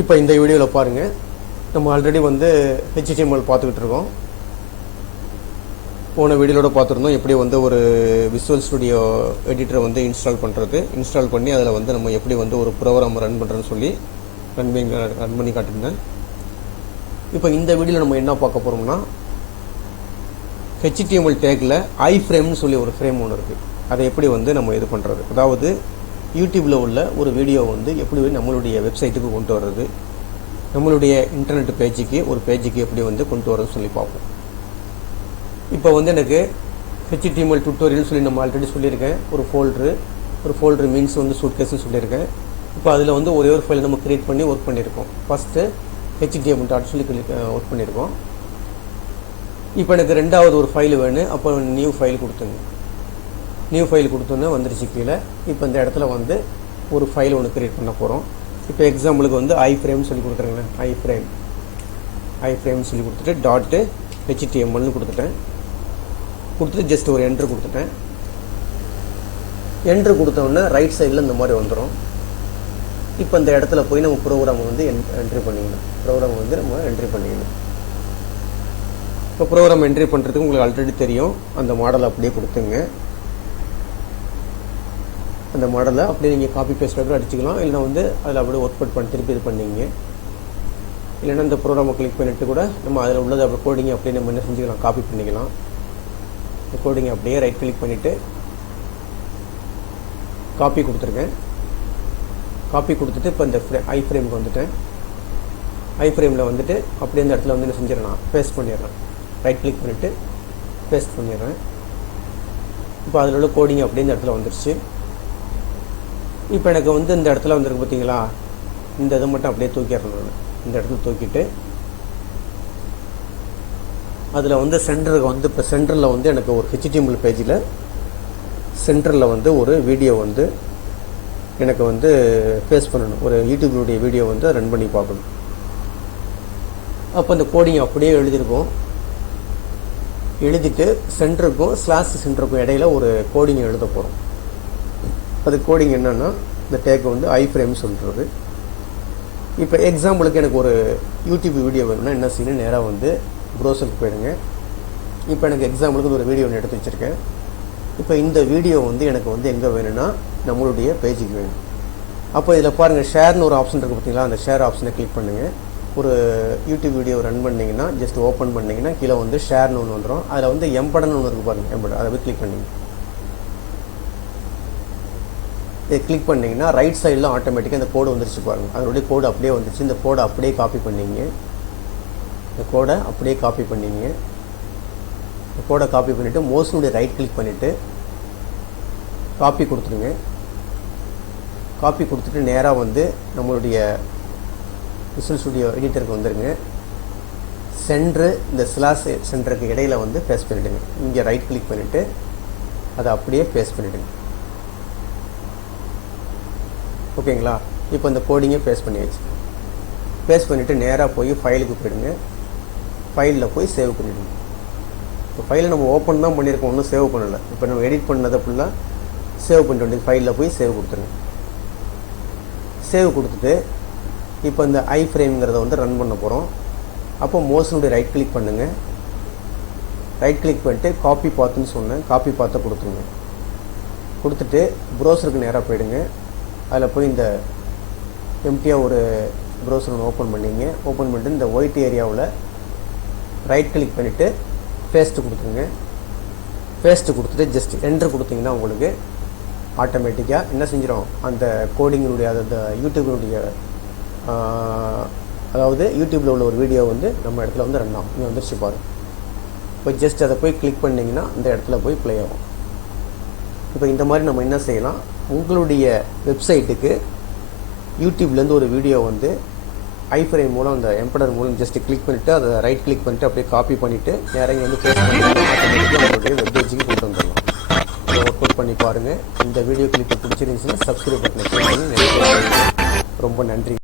இப்போ இந்த வீடியோவில் பாருங்கள், நம்ம ஆல்ரெடி வந்து HTML பார்த்துக்கிட்டு இருக்கோம். போன வீடியோட பார்த்துருந்தோம் எப்படி வந்து ஒரு விசுவல் ஸ்டுடியோ எடிட்டரை வந்து இன்ஸ்டால் பண்ணி அதில் வந்து நம்ம எப்படி வந்து ஒரு ப்ரோக்ராம் ரன் பண்ணுறேன்னு சொல்லி ரன் பண்ணி காட்டியிருந்தேன். இப்போ இந்த வீடியோவில் நம்ம என்ன பார்க்க போகிறோம்னா, HTML டேக்கில் ஐஃப்ரேம்னு சொல்லி ஒரு ஃப்ரேம் ஒன்று இருக்குது. அதை எப்படி வந்து நம்ம இது பண்ணுறது, அதாவது யூடியூப்பில் உள்ள ஒரு வீடியோ வந்து எப்படி நம்மளுடைய வெப்சைட்டுக்கு கொண்டு வர்றது, நம்மளுடைய இன்டர்நெட் ஒரு பேஜுக்கு எப்படி வந்து கொண்டு வரதுன்னு சொல்லி பார்ப்போம். இப்போ வந்து எனக்கு HTML டுட்டோரியல்னு சொல்லி நம்ம ஆல்ரெடி சொல்லியிருக்கேன். ஒரு ஃபோல்டரு மீன்ஸ் வந்து சூட்கேஸ்ன்னு சொல்லியிருக்கேன். இப்போ அதில் வந்து ஒரே ஒரு ஃபைல் நம்ம க்ரியேட் பண்ணி ஒர்க் பண்ணியிருக்கோம். ஃபஸ்ட்டு HTML டாட் சொல்லி ஒர்க் பண்ணியிருக்கோம். இப்போ எனக்கு ரெண்டாவது ஒரு ஃபைல் வேணும். அப்போ நியூ ஃபைல் கொடுத்தோன்னே வந்துருச்சு கீழே. இப்போ இந்த இடத்துல வந்து ஒரு ஃபைல் ஒன்று க்ரியேட் பண்ண போகிறோம். இப்போ எக்ஸாம்பிளுக்கு வந்து ஐஃப்ரேம் சொல்லி கொடுக்குறேங்களேன். ஐஃப்ரேம் சொல்லி கொடுத்துட்டு டாட்டு HTMLனு கொடுத்துட்டு ஜஸ்ட் ஒரு என்ட்ரு கொடுத்துட்டேன். என்ட்ரு கொடுத்தோன்னே ரைட் சைடில் இந்த மாதிரி வந்துடும். இப்போ இந்த இடத்துல போய் நம்ம ப்ரோக்ராம் வந்து என்ட்ரி பண்ணிக்கணும். இப்போ ப்ரோக்ராம் என்ட்ரி பண்ணுறதுக்கு உங்களுக்கு ஆல்ரெடி தெரியும். அந்த மாடலை அப்படியே கொடுத்துங்க. அந்த மாடலை அப்படியே நீங்கள் காப்பி பேஸ்ட் அடிச்சுக்கலாம். இல்லைனா வந்து அதில் அப்படியே ஒர்க் பண்ணி திருப்பி இது பண்ணிங்க. இல்லைன்னா இந்த ப்ரோக்ராமை கிளிக் பண்ணிவிட்டு கூட நம்ம அதில் உள்ளது அப்படி கோடிங்கை அப்படியே நம்ம என்ன செஞ்சுக்கலாம், காப்பி பண்ணிக்கலாம். இந்த கோடிங்கை அப்படியே ரைட் கிளிக் பண்ணிவிட்டு காப்பி கொடுத்துருக்கேன். காப்பி கொடுத்துட்டு இப்போ இந்த ஐஃப்ரேமுக்கு வந்துட்டேன். ஐஃப்ரேமில் வந்துட்டு அப்படியே இந்த இடத்துல வந்து என்ன செஞ்சிடறேன், பேஸ்ட் பண்ணிடுறேன். ரைட் கிளிக் பண்ணிவிட்டு பேஸ்ட் பண்ணிடுறேன். இப்போ அதில் உள்ள கோடிங் அப்படியே இந்த இடத்துல வந்துடுச்சு. இப்போ எனக்கு வந்து இந்த இடத்துல வந்துருக்கு பார்த்தீங்களா, இந்த இதை மட்டும் அப்படியே தூக்கிடுறேன். நான் இந்த இடத்துல தூக்கிட்டு அதில் வந்து சென்டருக்கு வந்து இப்போ சென்டரில் வந்து எனக்கு ஒரு HTML பேஜில் சென்டரில் வந்து ஒரு வீடியோ வந்து எனக்கு வந்து பேஸ்ட் பண்ணணும். ஒரு யூடியூப்னுடைய வீடியோ வந்து ரன் பண்ணி பார்க்கணும். அப்போ அந்த கோடிங் அப்படியே எழுதிட்டு சென்டருக்கும் சென்டருக்கும் இடையில ஒரு கோடிங் எழுத போகிறோம். அது கோடிங் என்னன்னா, இந்த டேக் வந்து ஐஃப்ரேம் சொல்கிறது. இப்போ எக்ஸாம்பிளுக்கு எனக்கு ஒரு யூடியூப் வீடியோ வேணும்னா என்ன செய்யணும், நேராக வந்து ப்ரௌசருக்கு போயிடுங்க. இப்போ எனக்கு எக்ஸாம்பிளுக்கு ஒரு வீடியோ ஒன்று எடுத்து வச்சுருக்கேன். இப்போ இந்த வீடியோ வந்து எனக்கு வந்து எங்கே வேணும்னா நம்மளுடைய பேஜுக்கு வேணும். அப்போ இதில் பாருங்கள், ஷேர்னு ஒரு ஆப்ஷன் இருக்குது பார்த்தீங்களா, அந்த ஷேர் ஆப்ஷனை கிளிக் பண்ணுங்கள். ஒரு யூடியூப் வீடியோ ரன் பண்ணிங்கன்னா ஜஸ்ட் ஓப்பன் பண்ணிங்கன்னா கீழே வந்து ஷேர்னு ஒன்று வந்துடும். அதில் வந்து எம்படன்னு ஒன்று இருக்குது பாருங்கள், எம்படன், அதை போய் கிளிக் பண்ணிங்க. இதை கிளிக் பண்ணிங்கன்னா ரைட் சைடில் ஆட்டோமேட்டிக்காக இந்த கோடு வந்துருச்சு பாருங்கள். அதனுடைய கோடு அப்படியே வந்துருச்சு. இந்த கோடை அப்படியே காப்பி பண்ணிங்க. இந்த கோடை காப்பி பண்ணிவிட்டு மோஸ்னுடைய ரைட் கிளிக் பண்ணிவிட்டு காப்பி கொடுத்துருங்க. காப்பி கொடுத்துட்டு நேராக வந்து நம்மளுடைய விசுவல் ஸ்டுடியோ எடிட்டருக்கு வந்துடுங்க. இந்த சென்டருக்கு இடையில வந்து பேஸ்ட் பண்ணிவிடுங்க. இங்கே ரைட் கிளிக் பண்ணிவிட்டு அதை அப்படியே பேஸ்ட் பண்ணிவிடுங்க. ஓகேங்களா? இப்போ இந்த கோடிங்கை பேஸ்ட் பண்ணியாச்சு. பேஸ்ட் பண்ணிவிட்டு நேராக போய் ஃபைலுக்கு போயிடுங்க. ஃபைலில் போய் சேவ் பண்ணிவிடுங்க. இப்போ ஃபைலை நம்ம ஓப்பன் தான் பண்ணியிருக்கோம், ஒன்றும் சேவ் பண்ணலை. இப்போ நம்ம எடிட் பண்ணதை ஃபுல்லாக சேவ் பண்ணிட்டு வந்து ஃபைலில் போய் சேவ் கொடுத்துருங்க. சேவ் கொடுத்துட்டு இப்போ இந்த ஐஃப்ரேம்ங்கிறத வந்து ரன் பண்ண போகிறோம். அப்போ மோஸ்னுடைய ரைட் கிளிக் பண்ணுங்கள். ரைட் கிளிக் பண்ணிட்டு காப்பி பாத்துன்னு சொன்னேன், காப்பி பாத்தை கொடுத்துருங்க. கொடுத்துட்டு ப்ரௌசருக்கு நேராக போயிடுங்க. அதில் போய் இந்த எம்டியாக ஒரு ப்ரௌசர் ஒன்று ஓப்பன் பண்ணிட்டு இந்த ஒயிட் ஏரியாவில் ரைட் கிளிக் பண்ணிவிட்டு பேஸ்ட்டு கொடுத்துருங்க. பேஸ்ட்டு கொடுத்துட்டு ஜஸ்ட் என்ட்ரு கொடுத்தீங்கன்னா உங்களுக்கு ஆட்டோமேட்டிக்காக என்ன செஞ்சிடும், அந்த கோடிங்கினுடைய அந்த யூடியூபினுடைய அதாவது யூடியூப்பில் உள்ள ஒரு வீடியோ வந்து நம்ம இடத்துல வந்து ரன் ஆகும். இங்கே வந்துருச்சு பாருங்க. இப்போ ஜஸ்ட் அதை போய் கிளிக் பண்ணிங்கன்னா இந்த இடத்துல போய் ப்ளே ஆகும். இப்போ இந்த மாதிரி நம்ம என்ன செய்யலாம், உங்களுடைய வெப்சைட்டுக்கு யூடியூப்லேருந்து ஒரு வீடியோ வந்து ஐஃப்ரேம் மூலம் அந்த எம்படர் மூலம் ஜஸ்ட் கிளிக் பண்ணிவிட்டு அதை ரைட் கிளிக் பண்ணிவிட்டு அப்படியே காப்பி பண்ணிவிட்டு நேரம் வந்து பேஸ்ட் பண்ணிட்டு ஆட்டோமேட்டிக்காக நம்மளுடைய வெப் பேஜுக்கு கொண்டு வந்துடலாம். இதை ஒர்க் அவுட் பண்ணி பாருங்கள். இந்த வீடியோ கிளிப்பு பிடிச்சிருந்துச்சுன்னா சப்ஸ்கிரைப் பட்டனை கிளிக் பண்ணி ரொம்ப நன்றி.